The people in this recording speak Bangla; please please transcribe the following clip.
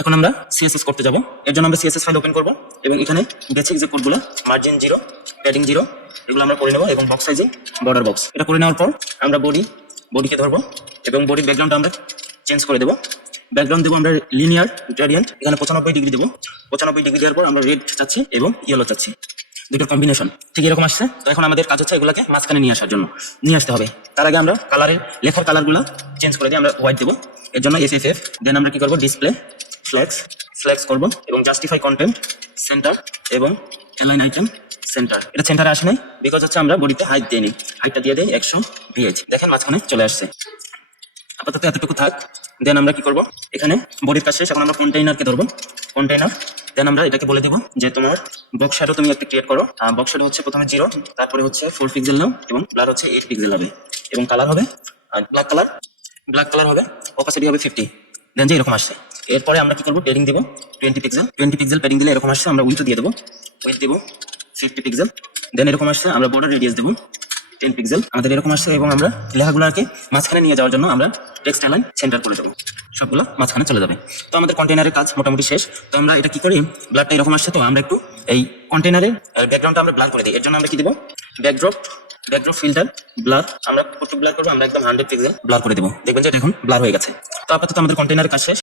এখন আমরা সিএসএস করতে যাব। এর জন্য আমরা সিএসএস ফাইল ওপেন করব এবং এখানে বেসিক যে কোডগুলো মার্জিন 0, প্যাডিং 0 এগুলো আমরা করে নেব এবং বক্স সাইজিং বর্ডার বক্স এটা করে নেওয়ার পর আমরা বডিকে ধরবো এবং বডির ব্যাকগ্রাউন্ডটা আমরা চেঞ্জ করে দেবো। ব্যাকগ্রাউন্ড দেবো আমরা লিনিয়ার গ্রেডিয়েন্ট, এখানে 95 ডিগ্রি দেবো। 95 ডিগ্রি দেওয়ার পর আমরা রেড চাচ্ছি এবং ইয়েলো চাচ্ছি, দুটোর কম্বিনেশন ঠিক এরকম আসছে। তো এখন আমাদের কাজ হচ্ছে এগুলোকে মাঝখানে নিয়ে আসতে হবে। তার আগে আমরা লেখার কালারগুলো চেঞ্জ করে দিই, আমরা হোয়াইট দেবো। এর জন্য এসএফএফ, দেন আমরা কি করবো ডিসপ্লে ফ্লেক্স করবো এবং জাস্টিফাই কন্টেন্ট সেন্টার এবং অ্যালাইন আইটেম সেন্টার। এটা সেন্টারে আসে নাই বিকজ হচ্ছে আমরা বডিতে হাইট দিয়ে নিই, হাইটটা দিয়ে দিই 100 VH। দেখেন মাঝখানে চলে আসছে। আপাতত এতটুকু থাক। দেন আমরা কি করব, এখানে বডির কাজ শেষ, এখন আমরা কন্টেইনারকে ধরবো। কন্টেইনার দেন আমরা এটাকে বলে দিব যে তোমার বক্স শ্যাডো তুমি একটা ক্রিয়েট করো। বক্স শ্যাডো হচ্ছে প্রথমে 0, তারপরে হচ্ছে 4 পিক্সেল নাও এবং ব্লার হচ্ছে 8 পিক্সেল হবে এবং কালার হবে ব্ল্যাক কালার হবে, অপাসিটি হবে 50। দেন যে এরকম আসছে। এরপরে আমরা কি করবো, পেডিং দেবো 20 পিক্সেল পেডিং দিলে এরকম আসছে। আমরা উইথ দিয়ে দেবো, উইথ দেবো 50 পিক্সেল। দেন এরকম আসছে। আমরা বর্ডার রেডিয়াস দেবো 10 পিক্সেল। আমাদের এরকম আসছে এবং আমরা লেখাগুলোকে মাঝখানে নিয়ে যাওয়ার জন্য আমরা টেক্সট অ্যালাইন সেন্টার করে দেবো, সবগুলো মাঝখানে চলে যাবে। তো আমাদের কন্টেইনারের কাজ মোটামুটি শেষ। তো আমরা এটা কি করি, ব্লারটা এরকম আসছে, তো আমরা একটু এই কন্টেইনারের ব্যাকগ্রাউন্ডটা আমরা ব্লার করে দিই। এর জন্য আমরা কি দেবো, ব্যাকড্রপ ফিল্টার ব্লার, আমরা কত ব্লার করবো, আমরা একদম 100 পিক্সেল ব্লার করে দেবো। দেখবেন যে এটা এখন ব্লার হয়ে গেছে। তো আপাতত আমাদের কন্টেইনারের কাজ শেষ।